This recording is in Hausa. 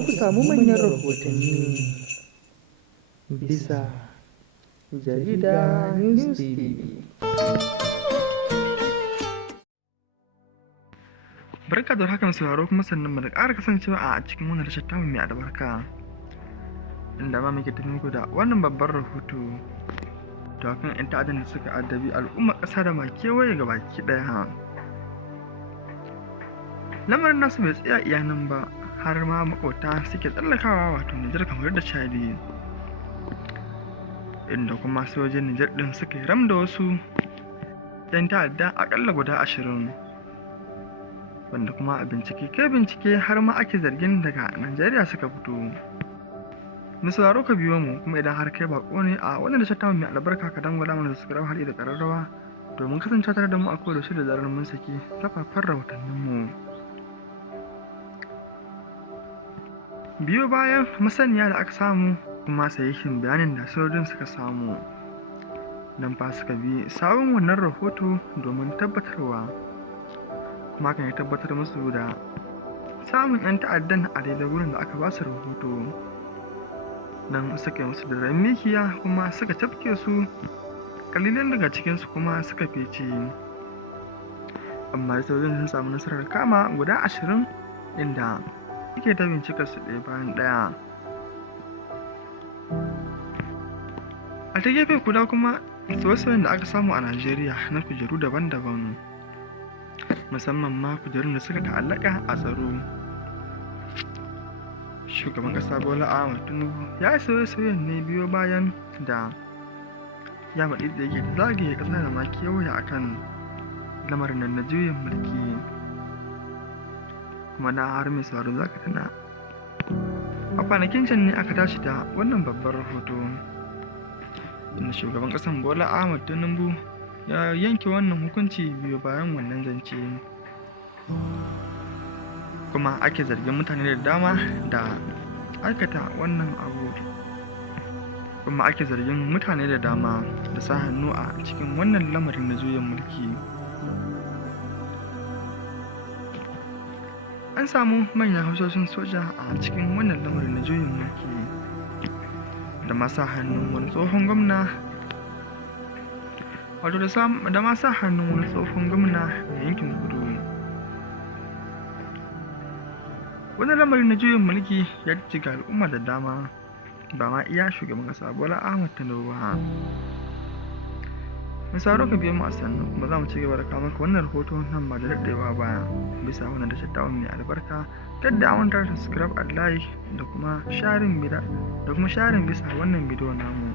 ku samu manyan rahotanni bisa jarida News TV. Barka da haka sauraro kuma sannan mu da ƙara kasancewa a cikin wannan tashar tamu mai albarka. Inda ma muke tafi muku da wannan babban rahoto da kan 'yan ta'addan da suka addabi al'ummar ƙasa da ma kewaye ga baki ɗaya. Lamarin nasu bai tsaya iya nan ba, har ma maƙota suke tsallakawa wato Nijar kamar da Chadi. Inda kuma sojojin Nijar ɗin suka yi ram da wasu 'yan ta'adda aƙalla guda 20. Wanda kuma a bincike har ma ake zargin daga Najeriya suka fito. Sauraro ka biyo mu, kuma idan har kai bako ne a wannan tashar tamu mai albarka ka dangwala mana subscribe har da ƙararrawa domin kasance tare da mu a kodayaushe da zarar mun saki kafafen rahotannin mu. Biyo bayan masaniya da aka samu kuma sahihin bayanin da sojojin suka samu, nan fa suka bi sawun wannan rahoto domin tabbatarwa, kuma kan ya tabbatar musu da samun 'yan ta'addan a daidai wurin da aka ba su rahoto. Nan suka yi musu da ramikiya kuma suka tafke su, kalilan daga cikinsu kuma suka fece. Amma sojojin sun samu nasarar kama guda 20 inda suke ta bincikar su ɗaya bayan ɗaya. A ta gefe guda kuma sauye-sauyen da aka samu a Najeriya na kujeru daban-daban, musamman ma kujerun da suka ta'allaka a tsaro. Shugaban ƙasa Bola Ahmed Tinubu ya yi sauye-sauyen ne biyo bayan da ya faɗi da yake zagaye ƙasa da ma kewaye a kan lamarin nan na juyin mulki. Kuma na har mai sauraro za ka tuna a kwanakin can ne aka tashi da wannan babban rahoto, inda shugaban ƙasan Bola Ahmed Tinubu ya yanke wannan hukunci biyo bayan wannan zance. Kuma ake zargin mutane da dama da aikata wannan abu, kuma ake zargin mutane da dama da sa hannu a cikin wannan lamarin na juyin mulki. An samu manyan hafsoshin soja a cikin wannan lamarin na juyin mulki da ma sa hannun wani tsohon gwamna, wato da ma sa hannun wani tsohon gwamna na yankin kudu. Wani lamarin na juyin mulki ya jijjiga al'umma da dama, ba ma iya shugaban ƙasa Bola Ahmed Tinubu ba. Sauraro ka biyo mu a sannan, kuma za mu ci gaba da kawo maka wannan rahoto nan ba da daɗewa ba bisa wannan tashar tamu mai albarka. Kadda a manta da subscribe and like da kuma sharing bisa wannan bidiyo namu.